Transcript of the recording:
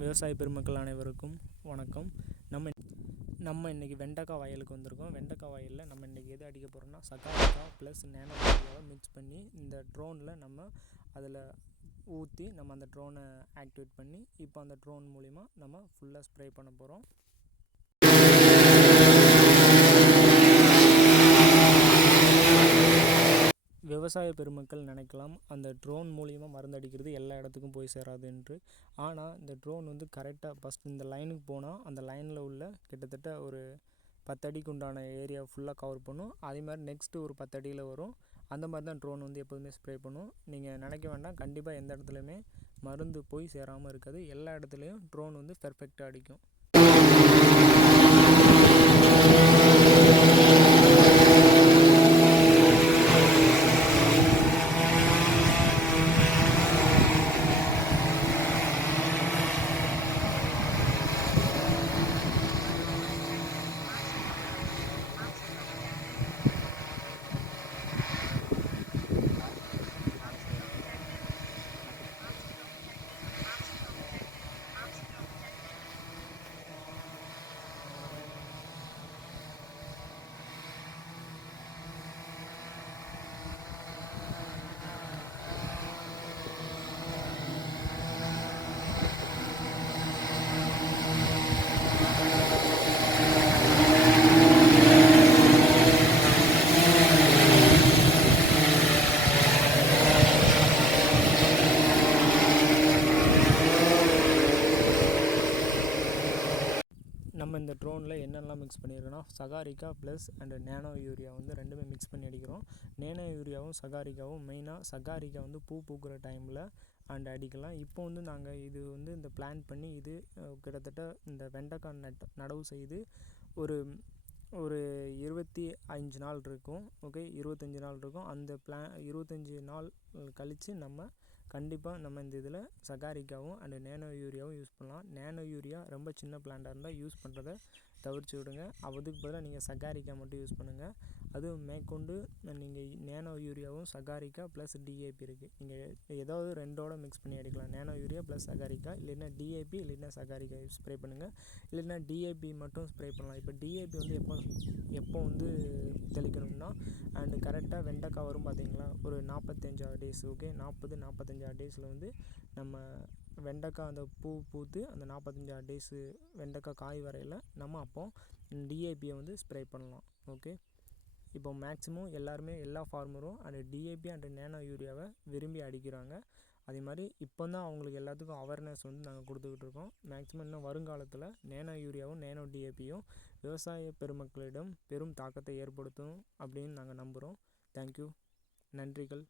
விவசாய பெருமக்கள் அனைவருக்கும் வணக்கம். நம்ம நம்ம இன்றைக்கி வெண்டைக்காய் வயலுக்கு வந்திருக்கோம். வெண்டைக்காய் வயலில் நம்ம இன்றைக்கி எது அடிக்க போகிறோம்னா சகாரிக்கா ப்ளஸ் நேனோ மிக்ஸ் பண்ணி இந்த ட்ரோனில் நம்ம அதில் ஊற்றி நம்ம அந்த ட்ரோனை ஆக்டிவேட் பண்ணி இப்போ அந்த ட்ரோன் மூலிமா நம்ம ஃபுல்லாக ஸ்ப்ரே பண்ண போகிறோம் விவசாய பெருமக்கள் நினைக்கலாம் அந்த ட்ரோன் மூலிமா மருந்தடிக்கிறது எல்லா இடத்துக்கும் போய் சேராது என்று ஆனால் இந்த ட்ரோன் வந்து கரெக்டாக ஃபஸ்ட் இந்த லைனுக்கு போனால் அந்த லைனில் உள்ள கிட்டத்தட்ட ஒரு பத்தடிக்கு உண்டான ஏரியா ஃபுல்லாக கவர் பண்ணும். அதே மாதிரி நெக்ஸ்ட்டு ஒரு பத்தடியில் வரும். அந்த மாதிரி தான் ட்ரோன் வந்து எப்போதுமே ஸ்ப்ரே பண்ணும். நீங்கள் நினைக்க வேண்டாம் கண்டிப்பாக எந்த இடத்துலையுமே மருந்து போய் சேராமல் இருக்காது. எல்லா இடத்துலையும் ட்ரோன் வந்து பெர்ஃபெக்டாக அடிக்கும். நம்ம இந்த ட்ரோனில் என்னென்னலாம் mix பண்ணியிருக்கோன்னா Sagarika plus and nano urea வந்து ரெண்டுமே மிக்ஸ் பண்ணி அடிக்கிறோம். நேனோ யூரியாவும் சகாரிக்காவும் மெயினாக சகாரிக்கா வந்து பூ பூக்கிற டைமில் அண்ட் அடிக்கலாம். இப்போ வந்து நாங்கள் இது வந்து இந்த பிளான் பண்ணி இது கிட்டத்தட்ட இந்த வெண்டைக்காய் நட் நடவு செய்து ஒரு ஒரு இருபத்தி அஞ்சு நாள் இருக்கும். ஓகே இருபத்தஞ்சி நாள் இருக்கும். அந்த பிளான் இருபத்தஞ்சி நாள் கழித்து நம்ம கண்டிப்பாக நம்ம இந்த இதில் சகாரிக்காவும் அண்டு நேனோ யூரியாவும் யூஸ் பண்ணலாம். நேனோ யூரியா ரொம்ப சின்ன பிளான்ட்டாக இருந்தால் யூஸ் பண்ணுறத தவிர்த்து விடுங்க. அதுக்கு பதிலாக நீங்கள் சகாரிக்கா மட்டும் யூஸ் பண்ணுங்கள் அதுவும் மேற்கொண்டு நீங்கள் நேனோ யூரியாவும் சகாரிக்கா ப்ளஸ் டிஏபி இருக்குது நீங்கள் ஏதாவது ரெண்டோட மிக்ஸ் பண்ணி அடிக்கலாம் நேனோ யூரியா ப்ளஸ் சகாரிக்கா இல்லைன்னா டிஏபி இல்லைன்னா சகாரிக்கா ஸ்ப்ரே பண்ணுங்கள் இல்லைன்னா டிஏபி மட்டும் ஸ்ப்ரே பண்ணலாம். இப்போ டிஏபி வந்து எப்போ எப்போ வந்து தெளிக்கணும்னா அண்டு கரெக்டாக வெண்டைக்காய் வரும் பார்த்தீங்களா ஒரு நாற்பத்தஞ்சாறு டேஸ் ஓகே நாற்பது நாற்பத்தஞ்சாறு டேஸில் வந்து நம்ம வெண்டைக்காய் அந்த பூ பூத்து அந்த நாற்பத்தஞ்சா டேஸு வெண்டைக்காய் காய் வரையில் நம்ம அப்போ டிஏபியை வந்து ஸ்ப்ரே பண்ணலாம். ஓகே இப்போ மேக்ஸிமம் எல்லாருமே எல்லா ஃபார்மரும் அந்த டிஏபி அண்ட் நேனோ யூரியாவை விரும்பி அடிக்கிறாங்க. அதே மாதிரி இப்போ தான் அவங்களுக்கு எல்லாத்துக்கும் அவேர்னஸ் வந்து நாங்கள் கொடுத்துக்கிட்டு இருக்கோம். மேக்ஸிமம் இன்னும் வருங்காலத்தில் நேனோ யூரியாவும் நேனோ டிஏபியும் விவசாய பெருமக்களிடம் பெரும் தாக்கத்தை ஏற்படுத்தும் அப்படின்னு நாங்கள் நம்புகிறோம் தேங்க்யூ நன்றிகள்.